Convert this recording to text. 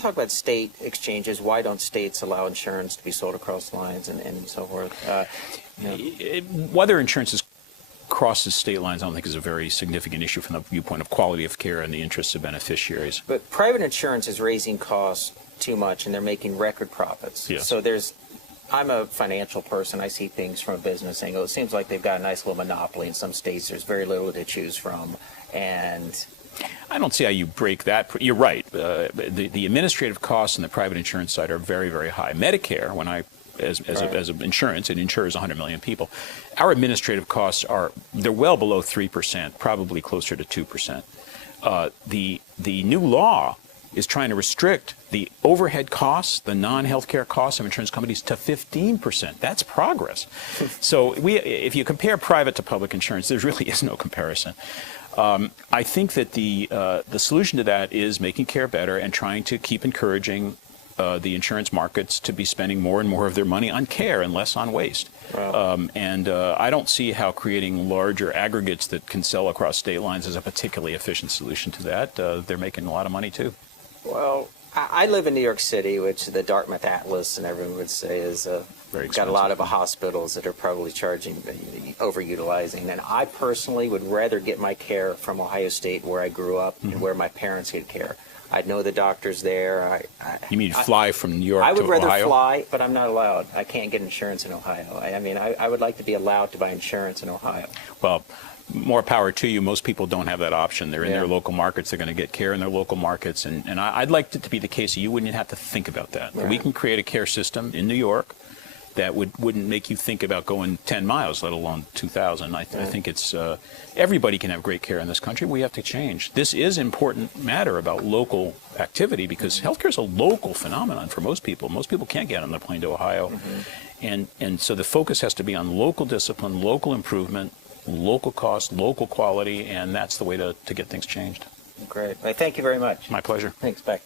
Talk about state exchanges. Why don't states allow insurance to be sold across lines and so forth? Whether insurance crosses state lines, I don't think is a very significant issue from the viewpoint of quality of care and the interests of beneficiaries. But private insurance is raising costs too much, and they're making record profits. Yes. So I'm a financial person. I see things from a business angle. It seems like they've got a nice little monopoly in some states. There's very little to choose from, and I don't see how you break that. You're right. The administrative costs on the private insurance side are very, very high. Medicare, as an insurance, it insures 100 million people. Our administrative costs they're well below 3%, probably closer to 2%. The new law is trying to restrict the overhead costs, the non-healthcare costs of insurance companies to 15%. That's progress. So if you compare private to public insurance, there really is no comparison. I think that the solution to that is making care better and trying to keep encouraging the insurance markets to be spending more and more of their money on care and less on waste. Wow. I don't see how creating larger aggregates that can sell across state lines is a particularly efficient solution to that. They're making a lot of money too. Well, I live in New York City, which the Dartmouth Atlas and everyone would say is got a lot of hospitals that are probably overutilizing. And I personally would rather get my care from Ohio State, where I grew up, and where my parents get care. I'd know the doctors there. You mean fly from New York to Ohio? I would rather fly, but I'm not allowed. I can't get insurance in Ohio. I would like to be allowed to buy insurance in Ohio. Well, more power to you. Most people don't have that option. They're in their local markets. They're going to get care in their local markets. And I'd like it to be the case that you wouldn't have to think about that. Right. We can create a care system in New York that wouldn't make you think about going 10 miles, let alone 2,000. I think it's everybody can have great care in this country. We have to change. This is an important matter about local activity because healthcare is a local phenomenon for most people. Most people can't get on the plane to Ohio. And so the focus has to be on local discipline, local improvement, local cost, local quality, and that's the way to get things changed. Great. Well, thank you very much. My pleasure. Thanks, Beck.